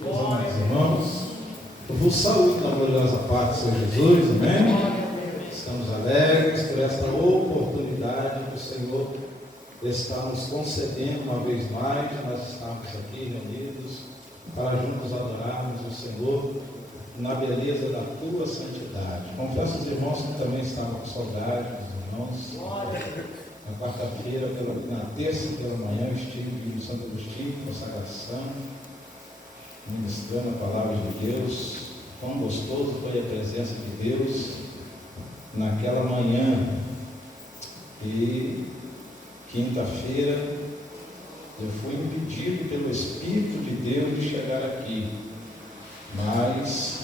Meus amados irmãos, eu vos saúdo na gloriosa paz do Senhor Jesus, amém? Estamos alegres por esta oportunidade que o Senhor está nos concedendo uma vez mais. Nós estamos aqui reunidos para juntos adorarmos o Senhor na beleza da tua santidade. Confesso aos irmãos que também estavam com saudade, os irmãos. Na quarta-feira, na terça pela manhã, eu estive no Santo Agostinho, consagração, ministrando a palavra de Deus. Quão gostoso foi a presença de Deus naquela manhã. E quinta-feira eu fui impedido pelo Espírito de Deus de chegar aqui, mas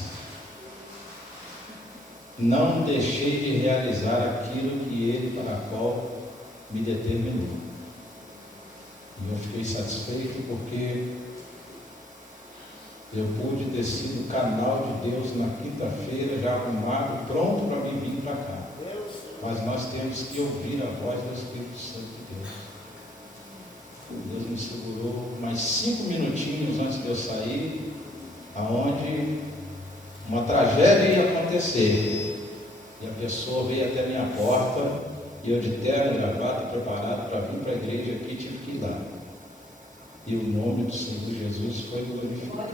não deixei de realizar aquilo que Ele, para a qual me determinou. E eu fiquei satisfeito porque eu pude ter sido canal de Deus na quinta-feira, já arrumado, pronto para mim vir para cá. Mas nós temos que ouvir a voz do Espírito Santo de Deus. Deus me segurou mais 5 minutinhos antes de eu sair, aonde uma tragédia ia acontecer. E a pessoa veio até a minha porta, e eu de terno, gravata, preparado para vir para a igreja aqui, tive que ir lá. E o nome do Senhor Jesus foi glorificado.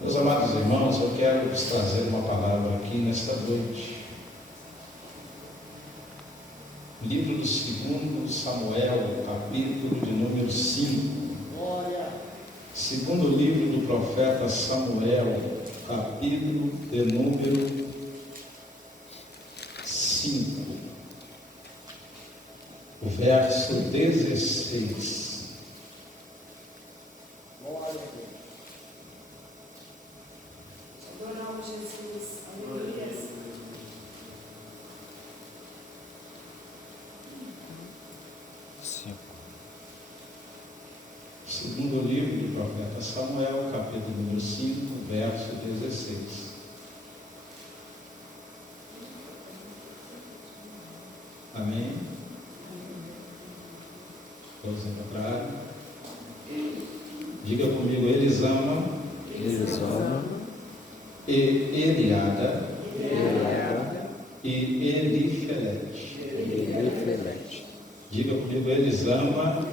Meus amados irmãos, eu quero vos trazer uma palavra aqui nesta noite. Livro do 2 Samuel, capítulo de número 5. Segundo livro do profeta Samuel, capítulo de número 5, o verso 16. Adoramos Jesus, aleluia. Segundo livro do profeta Samuel, capítulo número 5, verso 16. Amém? Todos encontraram? Diga comigo: Elisama, e Eliada, e Elifelete. Diga comigo: Elisama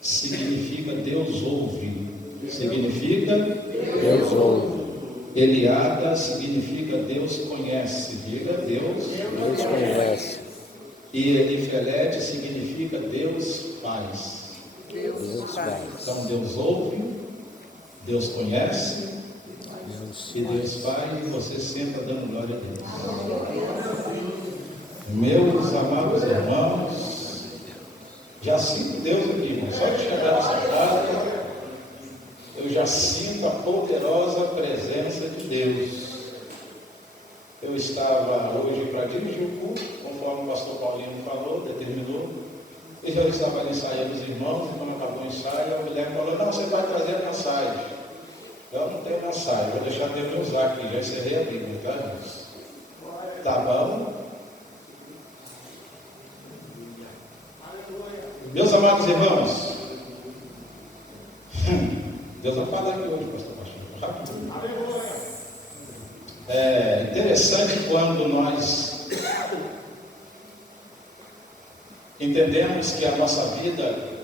significa Deus ouve. Significa Deus ouve. Eliada significa Deus conhece. Diga: Deus conhece. E Elifelete significa Deus faz. Deus faz. Então Deus ouve, Deus conhece e Deus faz, e você senta dando glória a Deus. Meus amados irmãos, já sinto Deus aqui, irmão. Só de chegar nessa casa, eu já sinto a poderosa presença de Deus. Eu estava hoje para dirigir o culto, conforme o pastor Paulinho falou, determinou. E eu estava ali ensaiando os irmãos, e quando acabou o ensaio, a mulher falou: não, você vai trazer a mensagem. Eu não tenho mensagem, vou deixar Deus me usar aqui, já encerrei a Bíblia, tá, irmãos? Tá bom? Meus amados irmãos, Deus vai falar aqui hoje, pastor Pastor. É interessante quando nós entendemos que a nossa vida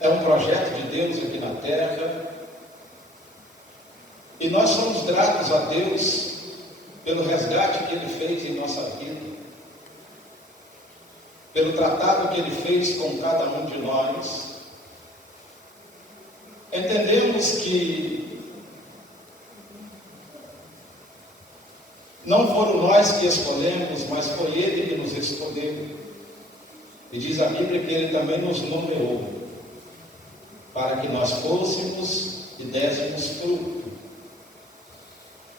é um projeto de Deus aqui na terra, e nós somos gratos a Deus pelo resgate que Ele fez em nossa vida, pelo tratado que Ele fez com cada um de nós. Entendemos que não foram nós que escolhemos, mas foi Ele que nos escolheu. E diz a Bíblia que Ele também nos nomeou, para que nós fôssemos e dessemos fruto.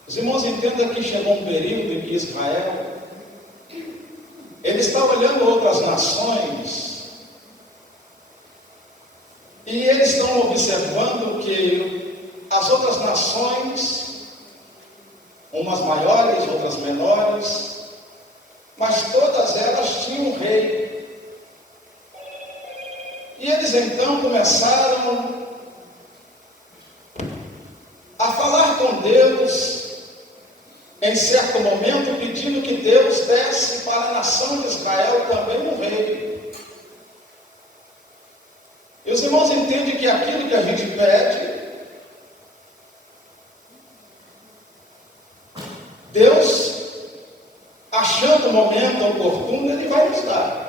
Os irmãos entendam que chegou um período em que Israel, ele está olhando outras nações, e eles estão observando que as outras nações, umas maiores, outras menores, mas todas elas tinham um rei. E eles então começaram a falar com Deus, em certo momento, pedindo que Deus desse para a nação de Israel também um rei. E os irmãos entendem que aquilo que a gente pede, Deus, achando o momento oportuno, Ele vai nos dar.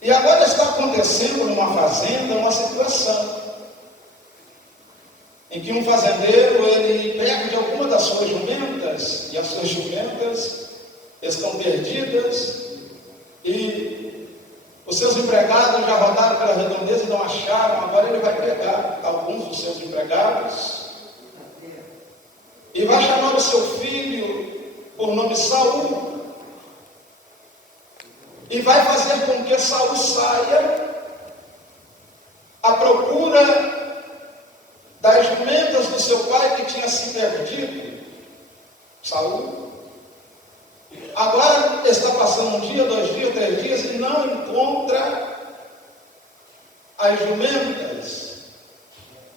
E agora está acontecendo numa fazenda uma situação em que um fazendeiro, ele perde alguma das suas jumentas, e as suas jumentas estão perdidas, e os seus empregados já rodaram pela redondeza e não acharam. Agora ele vai pegar alguns dos seus empregados e vai chamar o seu filho por nome Saul, e vai fazer com que Saul saia à procura das jumentas do seu pai que tinha se perdido. Saul agora está passando um dia, 2 dias, 3 dias e não encontra as jumentas,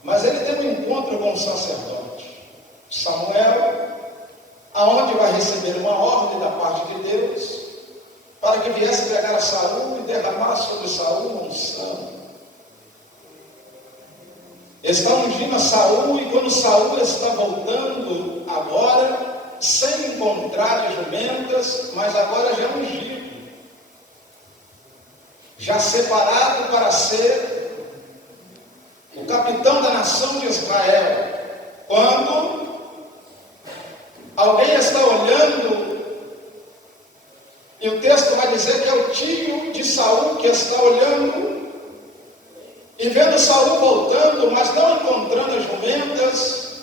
mas ele tem um encontro com o sacerdote Samuel, aonde vai receber uma ordem da parte de Deus para que viesse pegar a Saul e derramar sobre Saul uma unção. Está ungindo a Saul, e quando Saul está voltando agora, sem encontrar as jumentas, mas agora já ungido, já separado para ser o capitão da nação de Israel, quando alguém está olhando, e o texto vai dizer que é o tio de Saul que está olhando, e vendo Saul voltando, mas não encontrando as jumentas,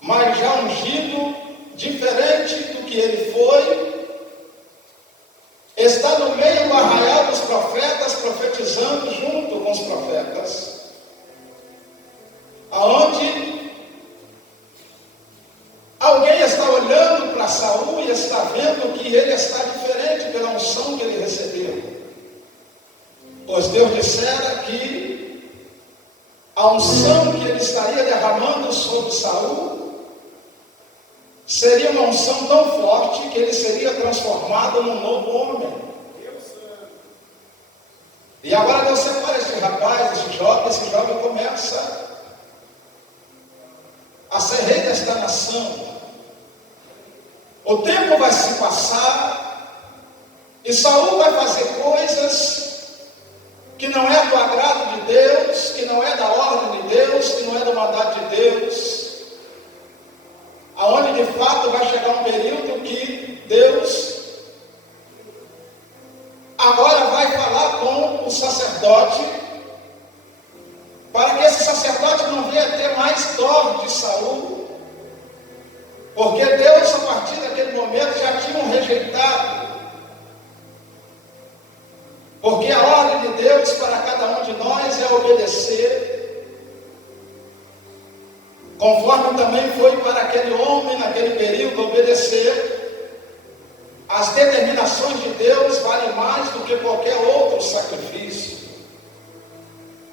mas já ungido, diferente do que ele foi, está no meio do arraial dos profetas, profetizando junto com os profetas, aonde alguém está olhando para Saul e está vendo que ele está diferente pela unção que ele recebeu. Pois Deus dissera que a unção que ele estaria derramando sobre Saul seria uma unção tão forte que ele seria transformado num novo homem. E agora Deus separa esse rapaz, esse jovem começa a ser rei desta nação. O tempo vai se passar e Saul vai fazer coisas que não é do agrado de Deus, que não é da ordem de Deus, que não é da vontade de Deus, aonde de fato vai chegar um período que Deus agora vai falar com o sacerdote, para que esse sacerdote não venha ter mais dó de Saul, porque Deus, a partir daquele momento, já tinha rejeitado. Porque a ordem de Deus para cada um de nós é obedecer, conforme também foi para aquele homem naquele período obedecer. As determinações de Deus valem mais do que qualquer outro sacrifício.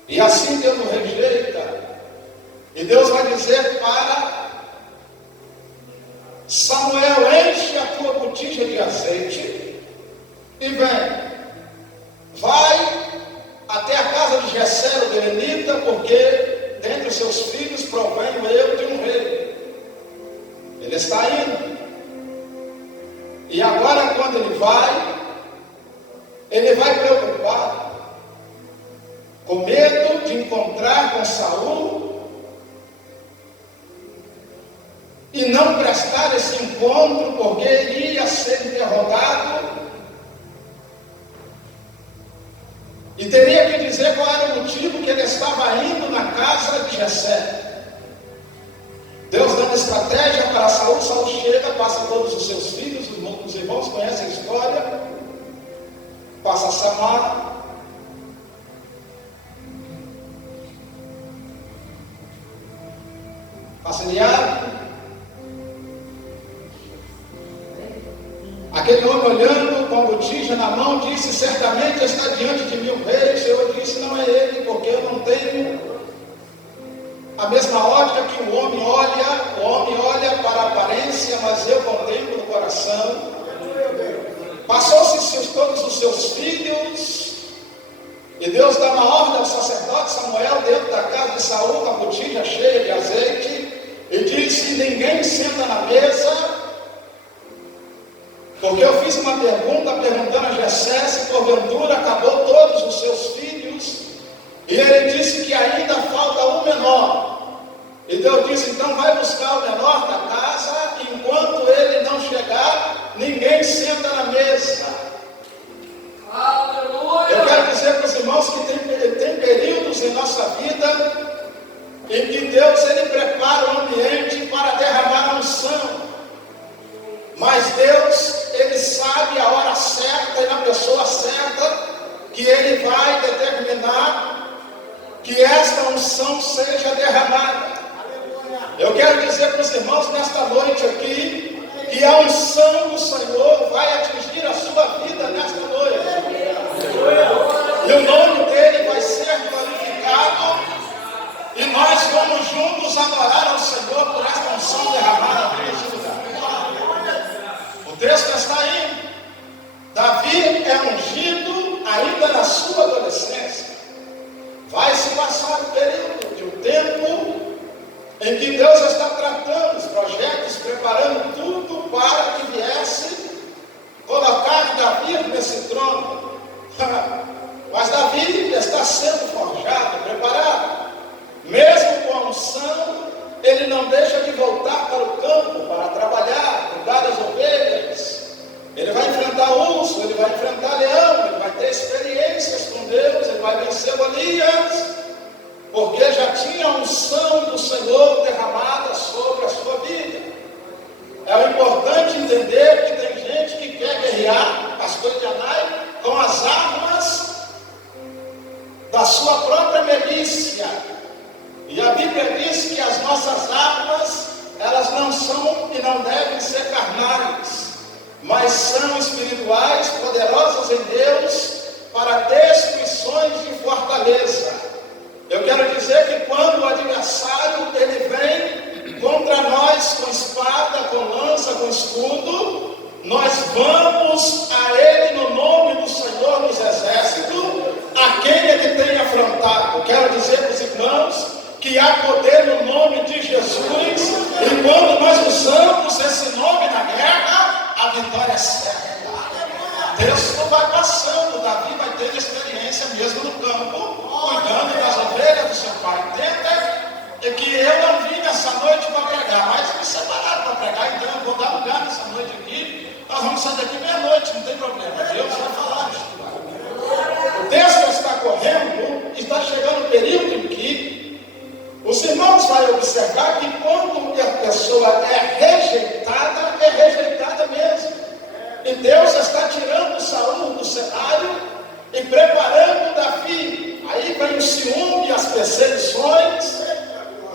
E assim Deus o rejeita. E Deus vai dizer para Samuel: enche a tua botija de azeite e vem. Vai até a casa de Jessé, o belemita, porque dentre os seus filhos provenho eu de um rei. Ele está indo. E agora, quando ele vai preocupado, com medo de encontrar com Saul e não prestar esse encontro, porque ele ia ser interrogado e teria que dizer qual era o motivo que ele estava indo na casa de Jessé. Deus dando estratégia para Saul. Saul chega, passa todos os seus filhos, os irmãos conhecem a história, passa a Samar, passa Eliabe. Aquele Aquele homem olhando com a botija na mão disse: certamente está diante de mim o rei. O Senhor disse: não é ele, porque eu não tenho a mesma ótica que o homem olha para a aparência, mas eu contemplo o coração. Passou-se todos os seus filhos, e Deus dá uma ordem ao sacerdote Samuel dentro da casa de Saul, com a botija cheia de azeite, e disse: ninguém senta na mesa, porque eu fiz uma pergunta perguntando a Jessé se porventura acabou todos os seus filhos, e ele disse que ainda falta um menor. E Deus disse: então vai buscar o menor da casa, e enquanto ele não chegar, ninguém senta na mesa. Aleluia! Eu quero dizer para os irmãos que tem períodos em nossa vida em que Deus ele prepara o ambiente para derramar a unção. Mas Deus, ele sabe a hora certa e na pessoa certa que ele vai determinar que esta unção seja derramada. Eu quero dizer para os irmãos nesta noite aqui que a unção do Senhor vai atingir a sua vida nesta noite. E o nome dele vai ser glorificado, e nós vamos juntos adorar ao Senhor por esta unção derramada neste lugar. O texto está aí. Davi é ungido ainda na sua adolescência. Vai se passar um período de um tempo em que Deus está tratando os projetos, preparando tudo para que viesse colocar Davi nesse trono. Mas Davi está sendo forjado, preparado. Mesmo com a unção, ele não deixa de voltar para o campo, para trabalhar, cuidar das ovelhas. Ele vai enfrentar urso, ele vai enfrentar leão, ele vai ter experiências com Deus, ele vai vencer Golias, porque já tinha a unção do Senhor derramada sobre a sua vida. É importante entender que tem gente que quer guerrear, pastor Janai, com as armas da sua própria milícia. E a Bíblia diz que as nossas armas, elas não são e não devem ser carnais, mas são espirituais, poderosas em Deus, para destruições de fortaleza. Eu quero dizer que quando o adversário ele vem contra nós com espada, com lança, com escudo, nós vamos a ele no nome do Senhor dos Exércitos, a quem ele tem afrontado. Quero dizer para os irmãos que há poder no nome de Jesus, e quando nós usamos esse nome na guerra, a vitória é certa. Deus não vai passando, Davi vai ter experiência mesmo no campo, cuidando das ovelhas do seu pai. Entenda que eu não vim nessa noite para pregar, mas me separaram para pregar, então eu vou dar lugar nessa noite aqui. Nós vamos sair daqui meia-noite, não tem problema, Deus vai falar nesse lugar. O texto está correndo, está chegando o período em que os irmãos vão observar que quando a pessoa é rejeitada mesmo. E Deus está tirando Saul do cenário e preparando Davi. Aí vem o ciúme, as perseguições,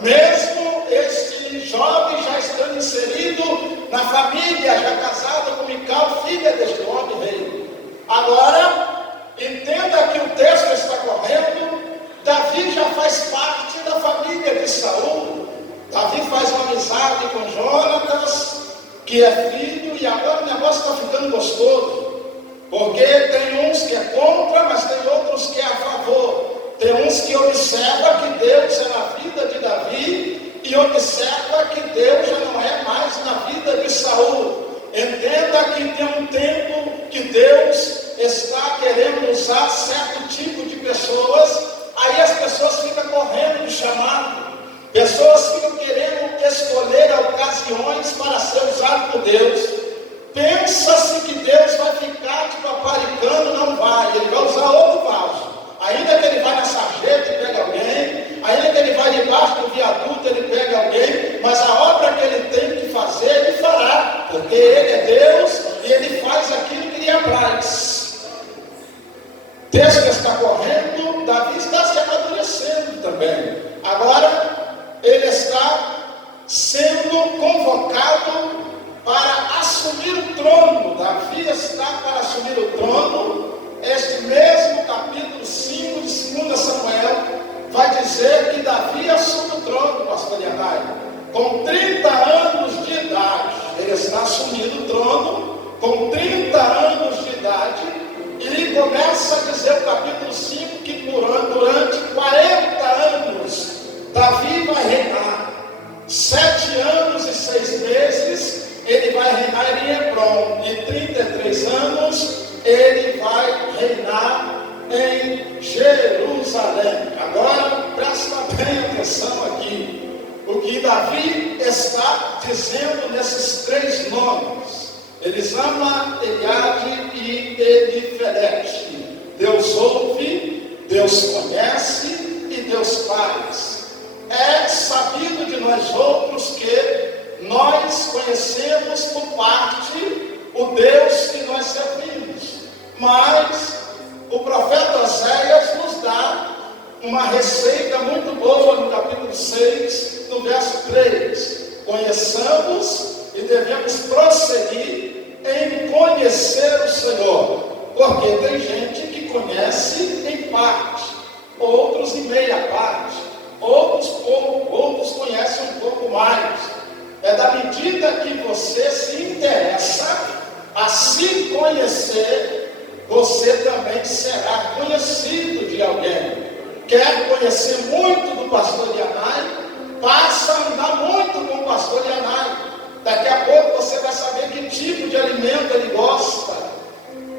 mesmo este jovem já estando inserido na família, já casado com Mical, filha deste homem rei. Agora, entenda que o texto está correndo. Davi já faz parte da família de Saul. Davi faz uma amizade com Jonatas, que é filho, e agora o negócio está ficando gostoso, porque tem uns que é contra, mas tem outros que é a favor. Tem uns que observam que Deus é na vida de Davi, e observa que Deus já não é mais na vida de Saul. Entenda que tem um tempo que Deus está querendo usar certo tipo de pessoas. Aí as pessoas ficam correndo de chamado, pessoas ficam querendo escolher ocasiões para ser usado por Deus. Pensa-se que Deus vai ficar te paparicando, não vai, ele vai usar outro vaso. Ainda que ele vai na sarjeta e pega alguém, ainda que ele vai debaixo do viaduto, ele pega alguém, mas a obra que ele tem que fazer, ele fará, porque ele é Deus e ele faz aquilo que lhe apraz. O texto está correndo, Davi está se amadurecendo também. Agora, ele está sendo convocado para assumir assumir o trono. Davi está para assumir o trono. Este mesmo capítulo 5 de 2 Samuel vai dizer que Davi assume o trono, pastor Yanai. Com 30 anos de idade, ele está assumindo o trono, com 30 anos de idade, e ele começa a dizer o capítulo 5 que durante 40 anos, Davi vai reinar. 7 anos e 6 meses, ele vai reinar em Hebrom, e 33 anos, ele vai reinar em Jerusalém. Agora, presta bem atenção aqui. O que Davi está dizendo nesses 3 nomes: Elisama, Eliade e Elifelete. Deus ouve, Deus conhece e Deus faz. É sabido de nós outros que nós conhecemos por parte o Deus que nós servimos. Mas o profeta Oséias nos dá uma receita muito boa no capítulo 6, no verso 3. Conheçamos e devemos prosseguir em conhecer o Senhor, porque tem gente que conhece em parte, outros em meia parte, outros pouco, outros conhecem um pouco mais. É da medida que você se interessa a se conhecer, você também será conhecido de alguém. Quer conhecer muito do pastor Yanai? Passa a andar muito com o pastor Yanai. Daqui a pouco você vai saber que tipo de alimento ele gosta,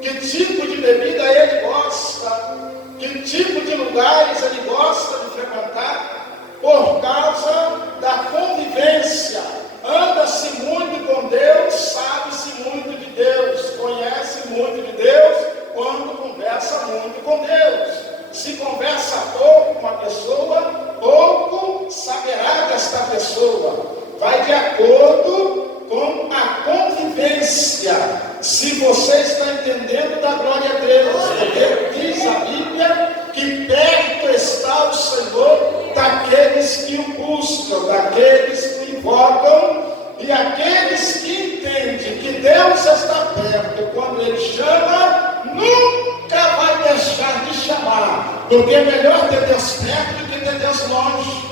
que tipo de bebida ele gosta, que tipo de lugares ele gosta de frequentar, por causa da convivência. Anda-se muito com Deus, sabe-se muito de Deus, conhece muito de Deus quando conversa muito com Deus. Se conversa pouco com uma pessoa, pouco saberá desta pessoa. Vai de acordo com a convivência. Se você está entendendo da glória a Deus, porque diz a Bíblia que perto está o Senhor daqueles que o buscam, daqueles que o invocam, e aqueles que entendem que Deus está perto quando Ele chama, nunca vai deixar de chamar, porque é melhor ter Deus perto do que ter Deus longe.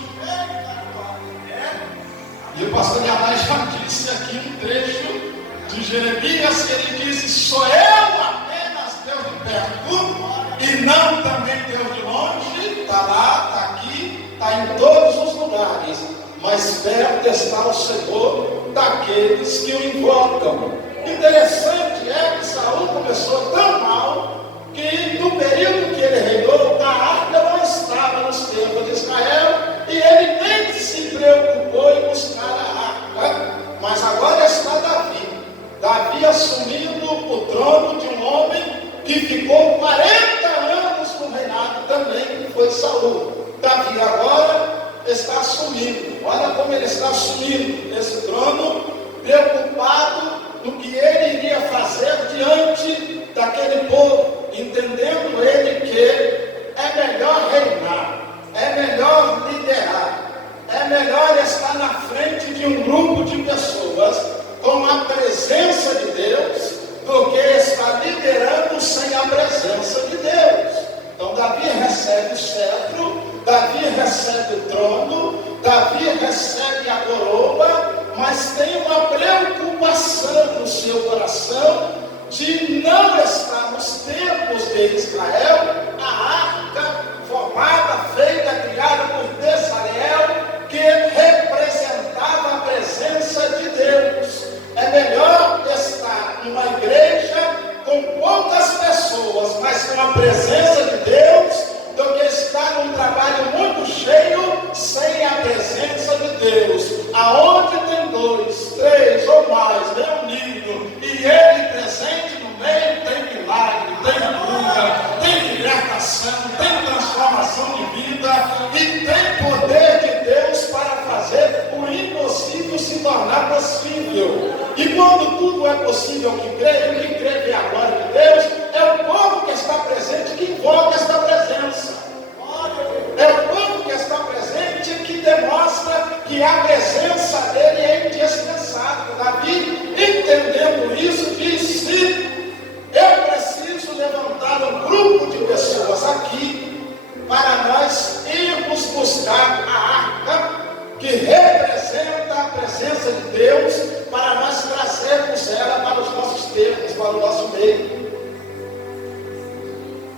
E o pastor Yanai já disse aqui um trecho de Jeremias, que ele disse: sou eu apenas Deus de perto e não também Deus de longe. Está lá, está aqui, está em todos os lugares, mas perto está o Senhor daqueles que o invocam. Interessante é que Saul começou tão mal que no período que ele reinou, a arca não estava nos templos de Israel e ele nem se preocupou em buscar a arca. Mas agora está Davi. Davi assumindo o trono de um homem que ficou 40 anos no reinado também, que foi Saul. Davi agora está assumindo. Olha como ele está assumindo esse trono, preocupado no que ele iria fazer diante daquele povo, entendendo ele que é melhor reinar, é melhor liderar, é melhor estar na frente de um grupo de pessoas com a presença de Deus do que estar liderando sem a presença de Deus. Então Davi recebe o cetro, Davi recebe o trono, Davi recebe a coroa, mas tem uma preocupação no seu coração de não estar nos templos de Israel, a arca formada, feita, criada por Bezaleel, que representava a presença de Deus. É melhor estar numa igreja com poucas pessoas, mas com a presença de Deus, do que estar num trabalho muito cheio sem a presença de Deus. Aonde tem 2, 3 ou mais reunidos e Ele presente no meio, tem milagre, tem cura, tem libertação, tem transformação de vida e tem poder de Deus para fazer o impossível se tornar possível. E quando tudo é possível que crê, o que crê vê a glória de Deus, é o povo que está presente que invoca esta presença. É o povo que está presente que demonstra que a presença dele é indispensável. Davi, entendendo para o nosso meio.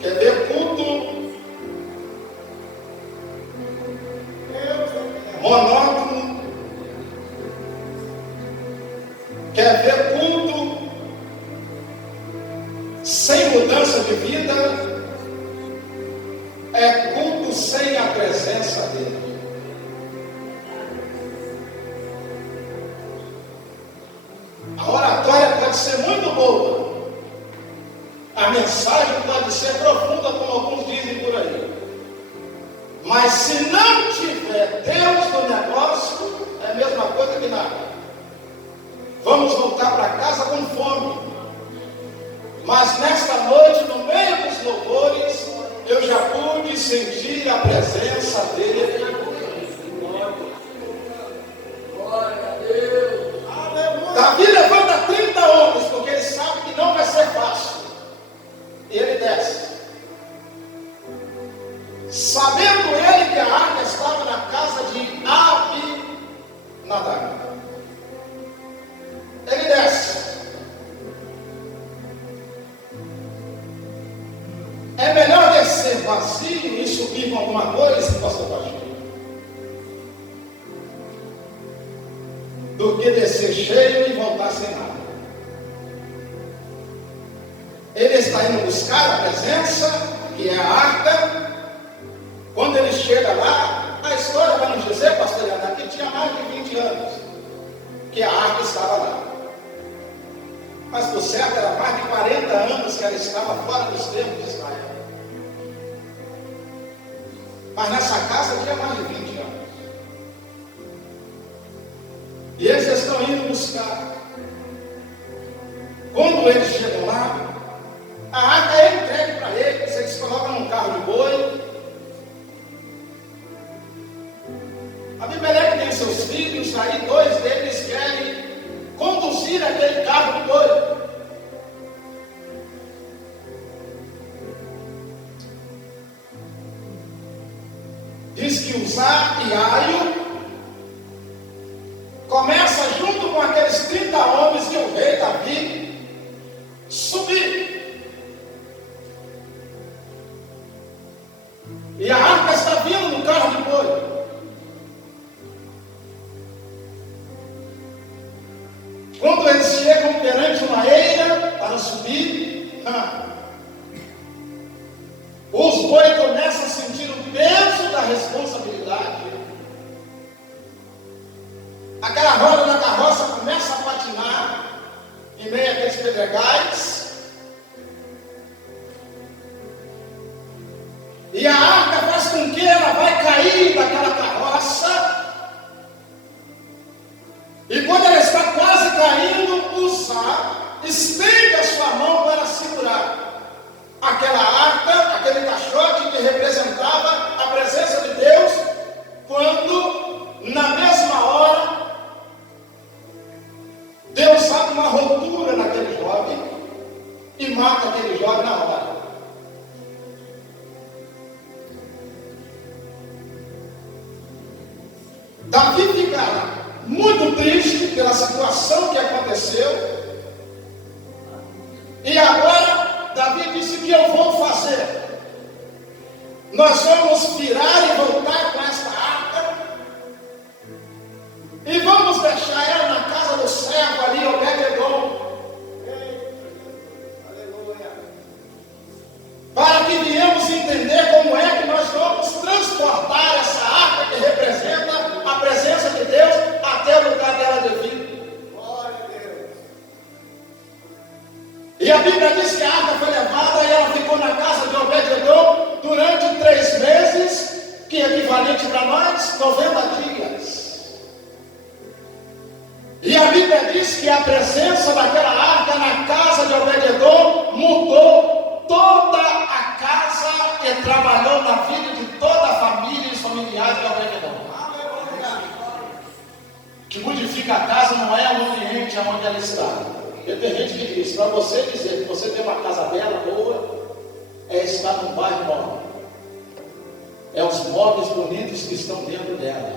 Quer ver culto monótono? Quer ver culto sem mudança de vida? É culto sem a presença dele. A oratória pode ser muito boa, a mensagem pode ser profunda, como alguns dizem por aí, mas se não tiver Deus no negócio, é a mesma coisa que nada. Vamos voltar para casa com fome, mas nesta noite, no meio dos louvores, eu já pude sentir a presença dele. Davi levanta 30 homens, porque ele sabe que não vai ser fácil. E ele desce. Sabendo ele que a arca estava na casa de Abinadab, ele desce. É melhor descer vazio e subir com alguma coisa, pastor Baixinho, do que descer cheio e voltar sem nada. Ele está indo buscar a presença, que é a arca. Quando ele chega lá, a história vai nos dizer, pastor Ana, que tinha mais de 20 anos que a arca estava lá. Mas por certo era mais de 40 anos que ela estava fora dos tempos de Israel. Mas nessa casa tinha mais de 20 anos. E eles estão indo buscar. Quando eles chegam lá, a arca é entregue para eles. Eles colocam num carro de boi. Abimeleque tem seus filhos, aí 2 deles querem conduzir aquele carro de boi. Diz que Uzá e Aio começa junto com aqueles 30 homens que o rei Davi subir. E a arca está vindo no carro de boi. Quando eles chegam perante uma eira para subir, os bois começam a sentir o peso da responsabilidade. Aquela roda da carroça começa a patinar em meio àqueles pedregais. E a arca faz com que ela vai cair daquela carroça. E quando ela está quase caindo, Uzá estende a sua mão para segurar aquela arca, aquele caixote que representava a presença de Deus, quando na mesma hora Deus abre uma rotura naquele jovem e mata aquele jovem na hora. Davi fica muito triste pela situação que aconteceu. E agora Davi disse: que eu vou fazer? Nós vamos virar e voltar com esta arca e vamos deixar ela na casa do servo ali, Obed-edom, para que viemos entender como é que nós vamos transportar essa arca que representa a presença de Deus até o lugar dela devido. Glória a Deus. E a Bíblia diz que a arca foi levada e ela ficou na casa de Obed-edom durante 3 meses, que é equivalente para nós 90 dias. E a Bíblia diz que a presença daquela arca na casa de Obed-edom mudou toda a casa e trabalhou na vida de toda a família e os familiares de Obed-edom. O que modifica a casa não é o ambiente onde ela está. Porque tem gente que diz, para você dizer que você tem uma casa bela, boa, é estar num bairro novo. É os móveis bonitos que estão dentro dela.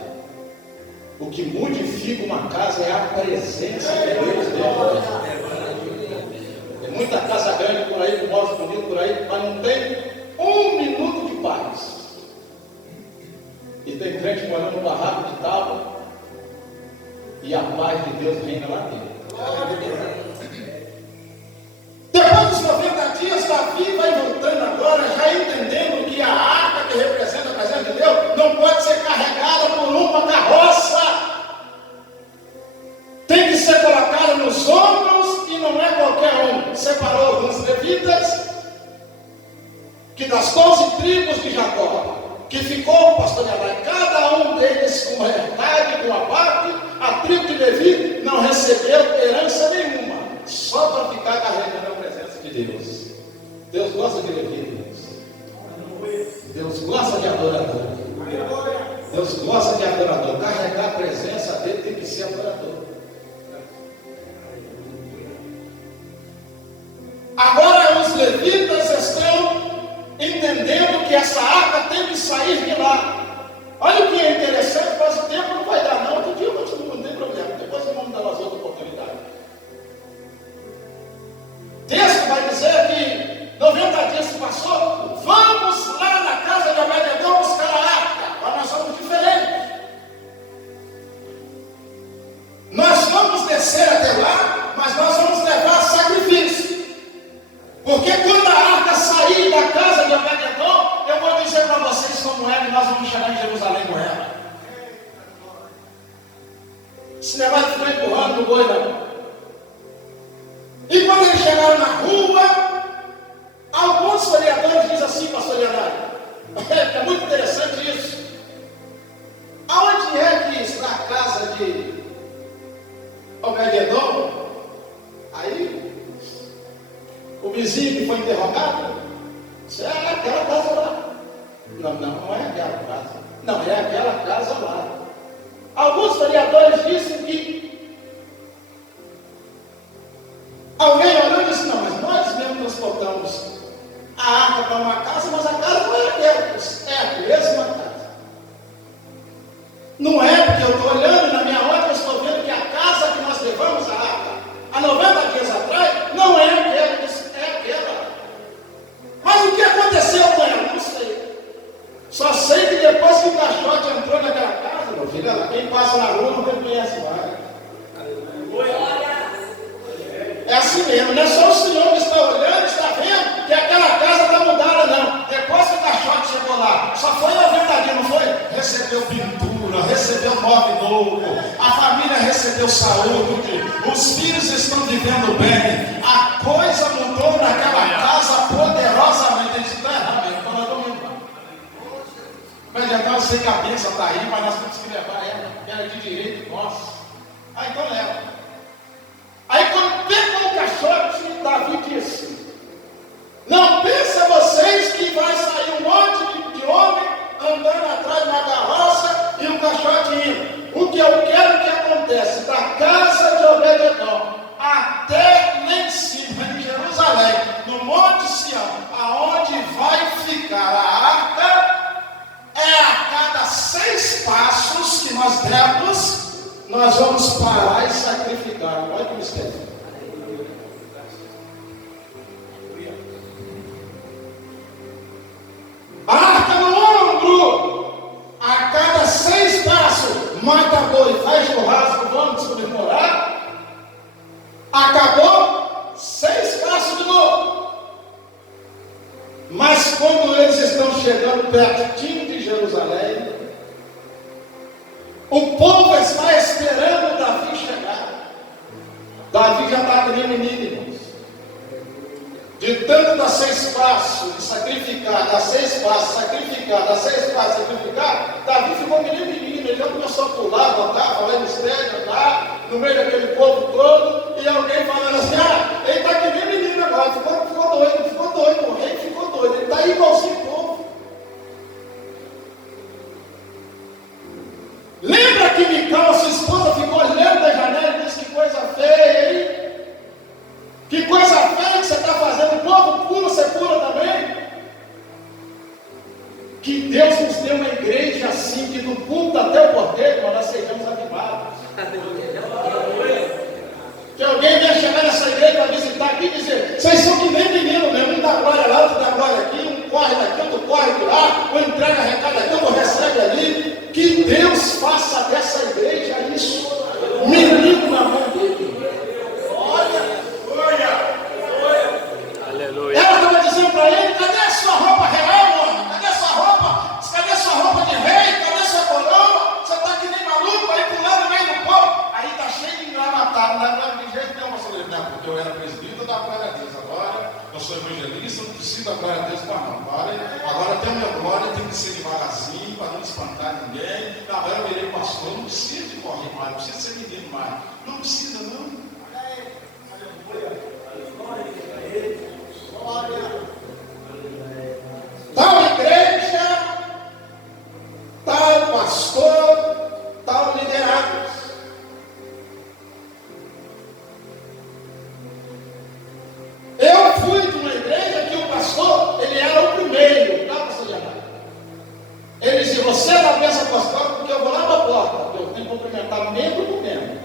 O que modifica uma casa é a presença de Deus dentro dela. muita casa grande por aí, com móveis bonitos por aí, mas não tem um minuto de paz. E tem crente morando no barraco de tábua, e a paz de Deus reina lá dentro. Depois dos 90 dias, Davi vai voltando agora, já entendendo que a arca que representa a presença de Deus não pode ser carregada por uma carroça. Tem que ser colocada nos ombros, e não é qualquer um. Separou alguns levitas, que das 12 tribos de Jacó, que ficou pastoreado, cada um deles com uma herdade, com uma parte. A tribo de Levi não recebeu herança nenhuma, só para ficar carregando a presença de Deus. Deus gosta de levitas. Deus gosta de adorador. Deus gosta de adorador. Carregar a presença dele tem que ser adorador. Agora os levitas estão entendendo que essa arca tem que sair de lá. Olha o que é interessante, mas o tempo não vai dar não. Outro dia eu continuo, não tem problema. Depois vamos dar umas outras oportunidades. O texto vai dizer que 90 dias se passou. Vamos lá na casa de Obed-edom buscar a arca. Agora nós somos diferentes. Nós vamos descer até lá, mas nós vamos levar sacrifício. Porque quando a arca sair da casa de Obed-edom, eu vou dizer para vocês como é que nós vamos chegar em Jerusalém com ela. Esse negócio ficou empurrando no boi, não. E quando eles chegaram na rua, alguns vereadores dizem assim, pastor Leonardo, é muito interessante isso. Aonde é que está a casa de Obed-edom? Aí o vizinho que foi interrogado disse, é aquela casa lá. Não é aquela casa. Não, é aquela casa lá. Alguns vereadores dizem que alguém olhou e disse, não, mas nós mesmos transportamos a arca para uma casa, mas a casa não é aquela, é a mesma casa. Não é porque eu estou olhando na minha hora, eu estou vendo que a casa que nós levamos a arca há 90 dias atrás não é aquela, é aquela. Mas o que aconteceu com ela? Não sei. Só sei que depois que o caixote entrou naquela casa, meu filho, quem passa na rua não reconhece mais. É assim mesmo, não é só o senhor que está olhando, está vendo que aquela casa está mudada, não. Depois que o caixote chegou lá, só foi 90 dias, não foi? Recebeu pintura, recebeu móvel novo, a família recebeu saúde, os filhos estão vivendo bem, a coisa mudou naquela casa poderosamente. Eles estão errado mesmo, nós vamos embora. Mas então eu sei que a bênção está aí, mas nós temos que levar ela é de direito nosso. Aí então leva. Aí quando pegou o caixote, Davi disse, não pensa vocês que vai sair um monte de homem andando atrás de uma carroça e um caixote indo. O que eu quero que aconteça da casa de Obed-edom até lá em cima, em Jerusalém, no Monte Sião, aonde vai ficar a arca, é a cada 6 passos que nós demos, nós vamos parar e sacrificar. Olha que mistério. A arca no ombro, a cada 6 passos, mata boi, faz churrasco, vamos comemorar. Acabou, 6 passos de novo. Mas quando eles estão chegando pertinho de Jerusalém, o povo está esperando Davi chegar. Davi já está criando menino, irmãos. De tanto dar 6 passos de sacrificar, dar 6 passos, sacrificar, dar 6 passos, sacrificar, Davi ficou menino, ele já começou a pular, voltar, falar mistério, andar no meio daquele povo todo, e alguém falando assim, ele está que nem menino agora, ficou doido, o rei ficou doido, ele está igualzinho o povo. Lembra que Mical, sua esposa, ficou olhando da janela e disse, que coisa feia, hein? Que coisa feia que você está fazendo, o povo pula, você pula também. Que Deus nos dê uma igreja assim, que do culto até o porteiro, nós sejamos animados. Que alguém venha chegar nessa igreja igreja para visitar aqui e dizer, vocês são que nem menino mesmo, um dá glória lá, outro dá glória aqui, um corre daqui, outro corre de lá, um entrega recado aqui, outro recebe ali. Que Deus faça dessa igreja isso, menino na mão dele. Aleluia. Ela estava dizendo para ele, cadê a sua roupa real, homem? Cadê a sua roupa? Cadê a sua roupa de rei? Cadê a sua coroa? Você está que nem maluco, aí pulando no meio do povo. Aí está cheio de engramatados, não é de jeito nenhum, pastor, não, porque eu era presbítero, eu dava glória a Deus. Agora eu sou evangelista, eu não preciso dar glória a Deus para não. Agora tem a minha glória, tem que ser devagarzinho, para não espantar ninguém. Agora eu virei pastor, não precisa de correr mais, não precisa ser menino mais. Não precisa não. Tal igreja, tal pastor, tal liderado. Eu fui de uma igreja que o pastor, ele era o primeiro, tá, pastor Jamar? Ele dizia, você é da bênção apostólica porque eu vou lá para a porta, porque eu tenho que cumprimentar membro do membro.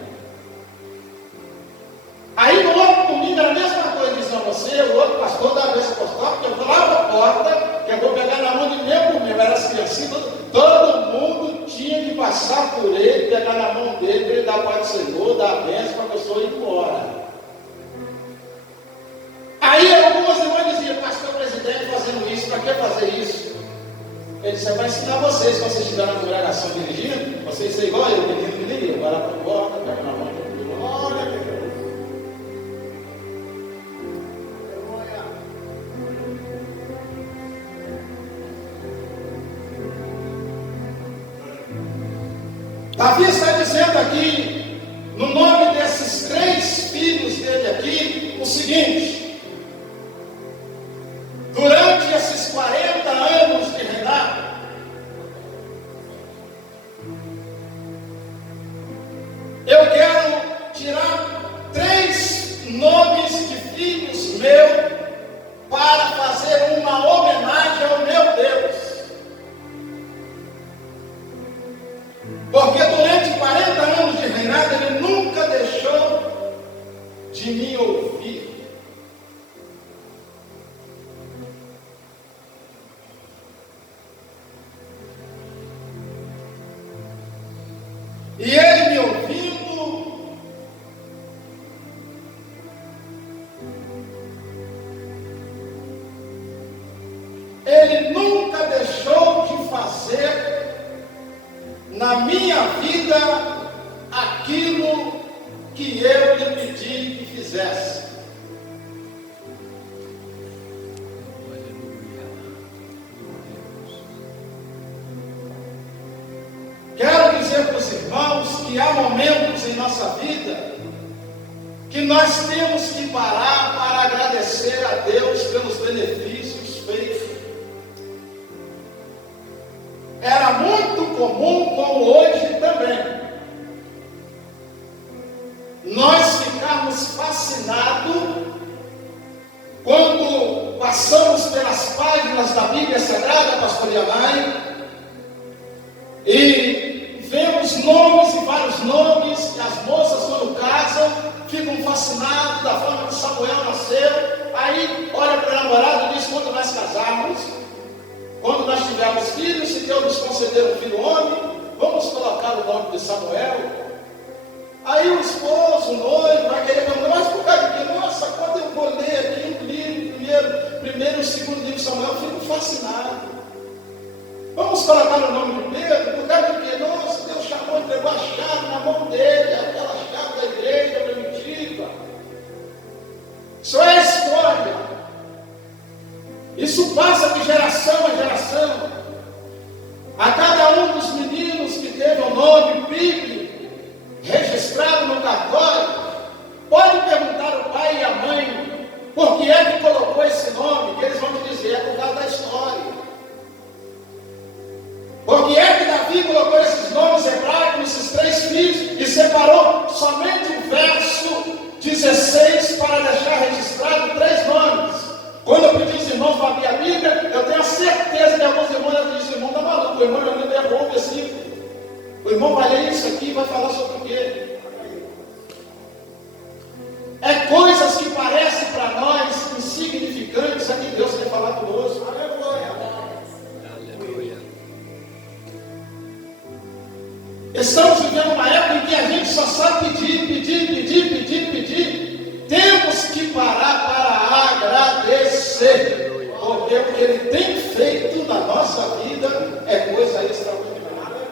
Aí no outro domingo era a mesma coisa, dizia você, o outro pastor da bênção apostólica, porque eu vou lá para a porta, que eu vou pegar na mão de membro do membro. Era as criancinhas, todo mundo tinha que passar por ele, pegar na mão dele, para ele dar a paz do Senhor, dar a bênção para a pessoa ir embora. Aí algumas irmãs diziam, pastor presidente fazendo isso, para que fazer isso? Ele disse, vai ensinar vocês, quando vocês estiverem na congregação dirigindo, vocês serem igual eu, menino, vai lá para a porta, pega na mão de todo mundo, olha, Davi está dizendo aqui, no nome desses 3 filhos dele aqui, o seguinte: durante esses 40 anos de reinado, eu quero tirar 3 nomes de filhos meus para fazer uma homenagem ao meu Deus. Porque durante 40 anos de reinado, ele nunca deixou de me ouvir. E ele me ouvindo, ele nunca deixou de fazer na minha vida aquilo que eu lhe pedi que fizesse. Quero dizer para os irmãos que há momentos em nossa vida que nós temos que parar para agradecer a Deus pelos benefícios feitos. Era muito comum, como hoje também, nós ficarmos fascinados quando passamos pelas páginas da Bíblia Sagrada, pastor Yamai, e vemos nomes e vários nomes, e as moças quando casam, ficam fascinadas da forma que Samuel nasceu, aí olha para o namorado e diz, quando nós casarmos, quando nós tivermos filhos, se Deus nos conceder um filho homem, vamos colocar o nome de Samuel. Aí o esposo, o noivo, vai querer perguntar, mas por causa de quê? Nossa, quando eu vou ler aqui o livro, primeiro e segundo livro de Samuel, eu fico fascinado. Vamos colocar o nome de Pedro, por causa de quê? Nossa, Deus chamou, entregou a chave na mão dele, aquela chave da igreja primitiva. Isso é história. Isso passa de geração a geração. A cada um dos meninos que teve o nome bíblico registrado no cartório, pode perguntar ao pai e à mãe por que é que colocou esse nome, que eles vão te dizer, é por causa da história. Por que é que Davi colocou esses nomes hebraicos nesses 3 filhos e separou somente o verso 16 para deixar registrado 3 nomes? Quando eu pedi aos irmãos para abrir a Bíblia, eu tenho a certeza que alguns irmãos dizem, o irmão está maluco, o irmão não errou o versículo. O irmão vai ler isso aqui e vai falar sobre o quê? É coisas que Estamos vivendo uma época em que a gente só sabe pedir, pedir, pedir, pedir, pedir. Temos que parar para agradecer. Porque o que Ele tem feito na nossa vida é coisa extraordinária.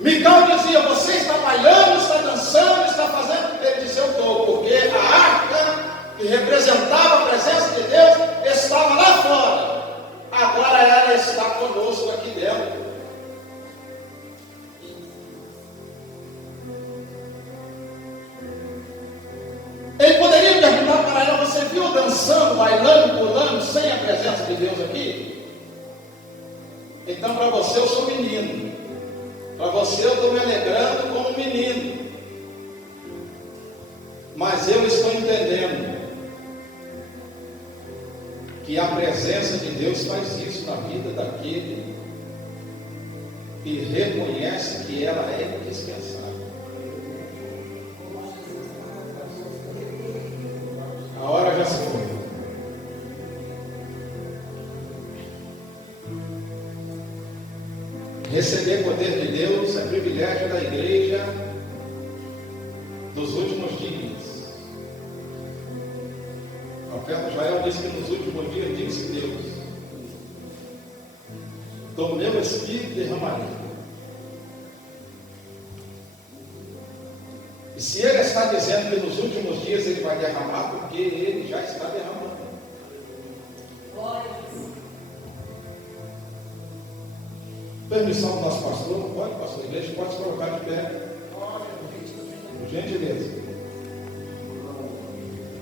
Mical dizia: você está bailando, está dançando, está fazendo. Ele disse: eu estou, porque a arca que representava a presença de Deus estava lá fora. Agora ela está conosco aqui dentro. Ele poderia perguntar para ela: você viu dançando, bailando, pulando, sem a presença de Deus aqui? Então, para você eu sou menino. Para você eu estou me alegrando como menino. Mas eu estou entendendo que a presença de Deus faz isso na vida daquele que reconhece que ela é indispensável. A hora já se foi. Receber poder de Deus é privilégio da igreja dos últimos dias. O profeta Joel disse que nos últimos dias disse Deus: do meu espírito derramarei. E se Ele está dizendo que nos últimos dias Ele vai derramar, porque Ele já está derramando. Permissão do nosso pastor, não pode, pastor? A igreja pode se colocar de pé. Por gentileza.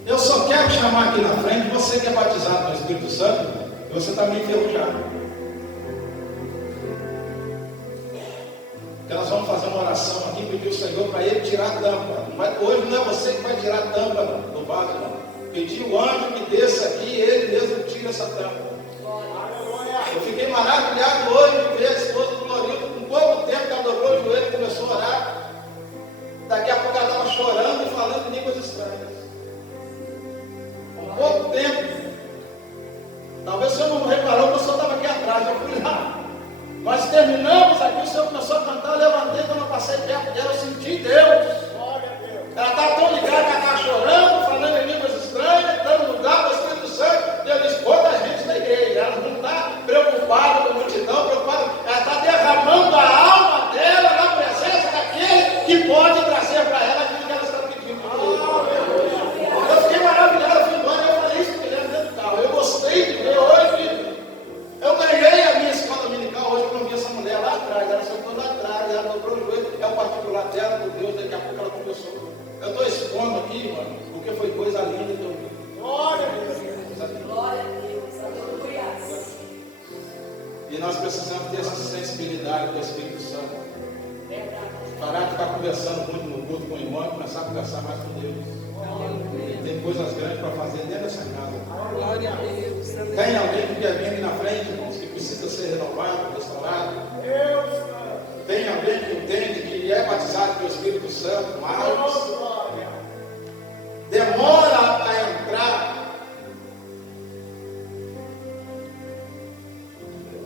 Eu só quero chamar aqui na frente você que é batizado no Espírito Santo, você está meio enferrujado. Porque nós vamos fazer uma oração aqui, pedir ao Senhor para Ele tirar a tampa. Hoje não é você que vai tirar a tampa do vaso, não. Pedir o anjo que desça aqui e Ele mesmo tira essa tampa. Eu fiquei maravilhado hoje de ver a esposa do Glorinho, com pouco tempo que ela dobrou o joelho e começou a orar. Daqui a pouco ela estava chorando e falando em línguas estranhas. Com pouco tempo. Talvez o senhor não reparou que o senhor estava aqui atrás, eu fui lá. Nós terminamos aqui, o senhor começou a cantar, eu levantei, quando eu passei perto dela, eu senti Deus. Ela estava tão ligada que ela estava chorando, falando em línguas estranhas, dando lugar para o Espírito Santo. E eu disse: bota a gente na igreja. Ela não está preocupada com a multidão, preocupada. Ela está derramando a alma dela na presença daquele que pode trazer para ela aquilo que ela está pedindo. Eu fiquei maravilhado, filmando, eu falei isso para ele dentro do carro. Eu gostei de ver hoje. Eu ganhei a minha escola dominical hoje quando eu vi essa mulher lá atrás. Ela sentou lá atrás, ela dobrou o joelho, é o particular dela, por Deus, daqui a pouco ela começou. Eu estou expondo aqui, mano, porque foi coisa linda que eu vi. Glória a Deus. Glória a Deus. Aleluia. E nós precisamos ter essa sensibilidade do Espírito Santo. Parar de ficar conversando muito no culto com o irmão e começar a conversar mais com Deus. Tem coisas grandes para fazer dentro dessa casa. Glória a Deus. Tem alguém que quer vir aqui na frente, irmãos, que precisa ser renovado, restaurado? Tem alguém que entende que é batizado pelo Espírito Santo, mas demora para entrar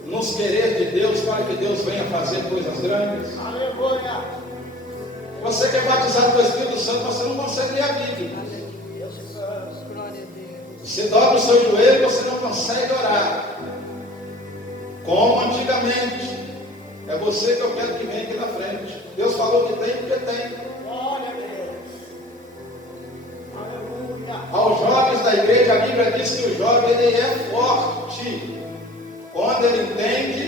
nos querer de Deus para que Deus venha fazer coisas grandes? Aleluia! Você que é batizado pelo Espírito Santo, você não consegue ler a Bíblia. Você dobra o seu joelho e você não consegue orar como antigamente. É você que eu quero que venha aqui na frente. Deus falou que tem porque tem. Glória a Deus. Aleluia. Aos jovens da igreja, a Bíblia diz que o jovem ele é forte quando ele entende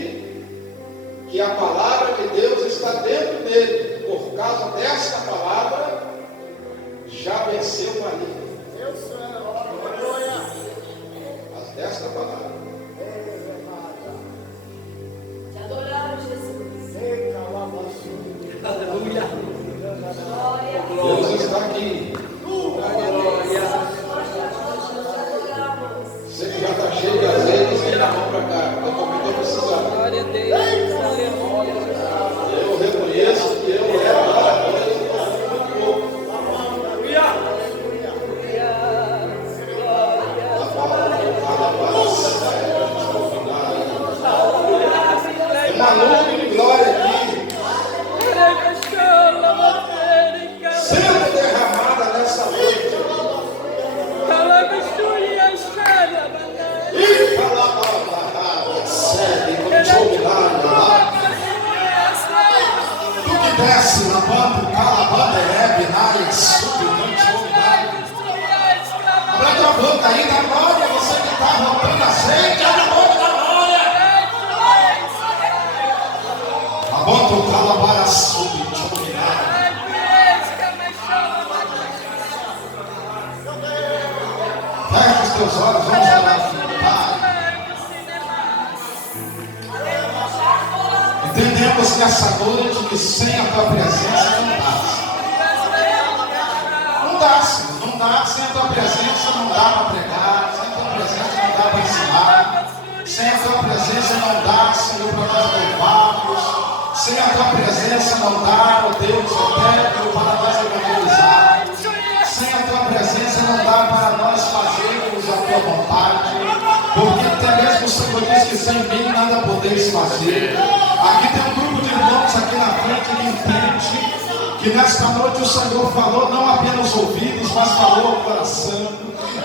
que a palavra de Deus está dentro dele. Por causa desta palavra, já venceu o maligno. Deus aleluia. Mas desta palavra. Te adoramos, Jesus. Aleluia. Glória a Deus. Deus está aqui. Você que já está cheio de azeite, vem na mão para cá. Eu também estou precisando. Glória a Deus. Aleluia. Eu reconheço que eu era maravilhoso, eu estou muito pouco. teus olhos, vamos orar. Entendemos nessa noite que sem a tua presença não dá. Não dá, sem a tua presença não dá para pregar, sem a tua presença não dá para ensinar, sem a tua presença não dá, Senhor, para nós louvarmos, sem a tua presença não dá, ó Deus eterno, para nós evangelizarmos, sem a tua presença não dá para nós fazermos a tua vontade, porque até mesmo o Senhor diz que sem mim nada podeis fazer. Aqui tem um grupo de irmãos aqui na frente que entende que nesta noite o Senhor falou não apenas os ouvidos, mas falou ao coração.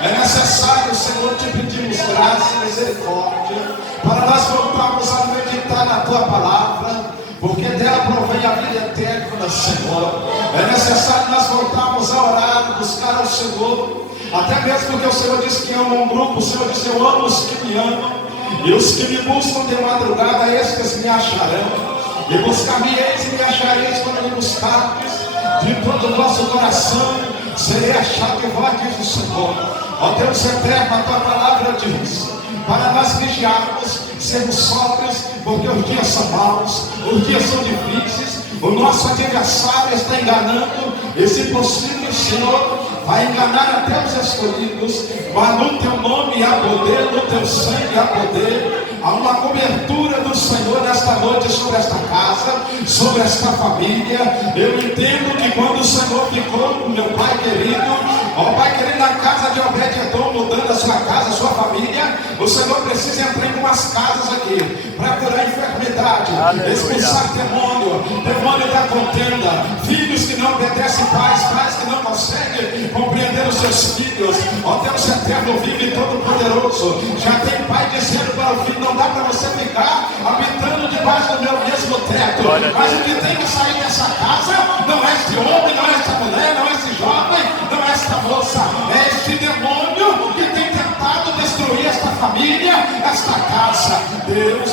É necessário, Senhor, te pedimos graça e misericórdia para nós voltarmos a meditar na tua palavra, porque dela provém a vida eterna, Senhor. É necessário nós voltarmos a orar, buscar ao Senhor, até mesmo porque o Senhor diz que ama um grupo, o Senhor diz: eu amo os que me amam, e os que me buscam de madrugada, estes me acharão. E buscar-me-eis e me achareis quando me buscardes de todo o vosso coração, serei achado em vós, diz o Senhor. Ó Deus eterno, a tua palavra diz para nós vigiarmos, sermos sóbrios, porque os dias são maus, os dias são difíceis, o nosso adversário está enganando, e se possível, Senhor, vai enganar até os escolhidos, mas no teu nome há poder, no teu sangue há poder. Há uma cobertura do Senhor nesta noite sobre esta casa, sobre esta família. Eu entendo que quando o Senhor ficou com meu pai querido, ó Pai querido, na casa de Obed-Edom, mudando a sua casa, a sua família, o Senhor precisa entrar em umas casas aqui para curar a enfermidade, expulsar demônio da contenda, filhos que não obedecem pais que não conseguem compreender os seus filhos. Ó Deus eterno, vive e todo-poderoso. Já tem pai dizendo para o filho: não dá para você ficar habitando debaixo do meu mesmo teto, mas o que tem que sair dessa casa não é este homem, não é esta mulher, não é este jovem, não é esta moça, é este demônio que tem tentado destruir esta família, esta casa. Deus,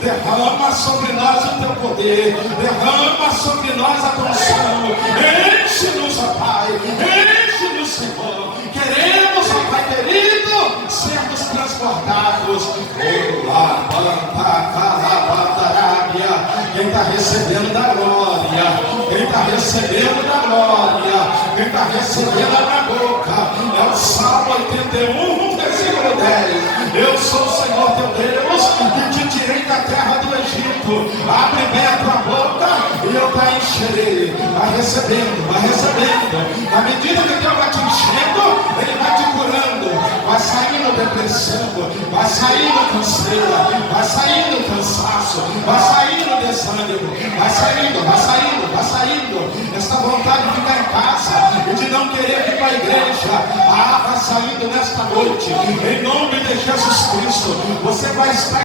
derrama sobre nós o teu poder, derrama sobre nós a tua unção, enche-nos, ó Pai, enche-nos, Senhor. Queremos, ó Pai querido, sermos transbordados. Quem está recebendo da glória, quem está recebendo da glória, quem está recebendo da boca, é o Salmo 81, versículo 10. Eu sou o Senhor teu Deus, que te tirei da terra do Egito. Abre bem a tua boca e eu te encherei. Vai recebendo. Na medida que Deus vai te enchendo, Ele vai te curando. Vai saindo depressão, vai saindo canseira, vai saindo cansaço, vai saindo desânimo, vai saindo essa vontade de ficar em casa e de não querer vir para a igreja. Vai saindo nesta noite, em nome de Jesus Cristo. Você vai estar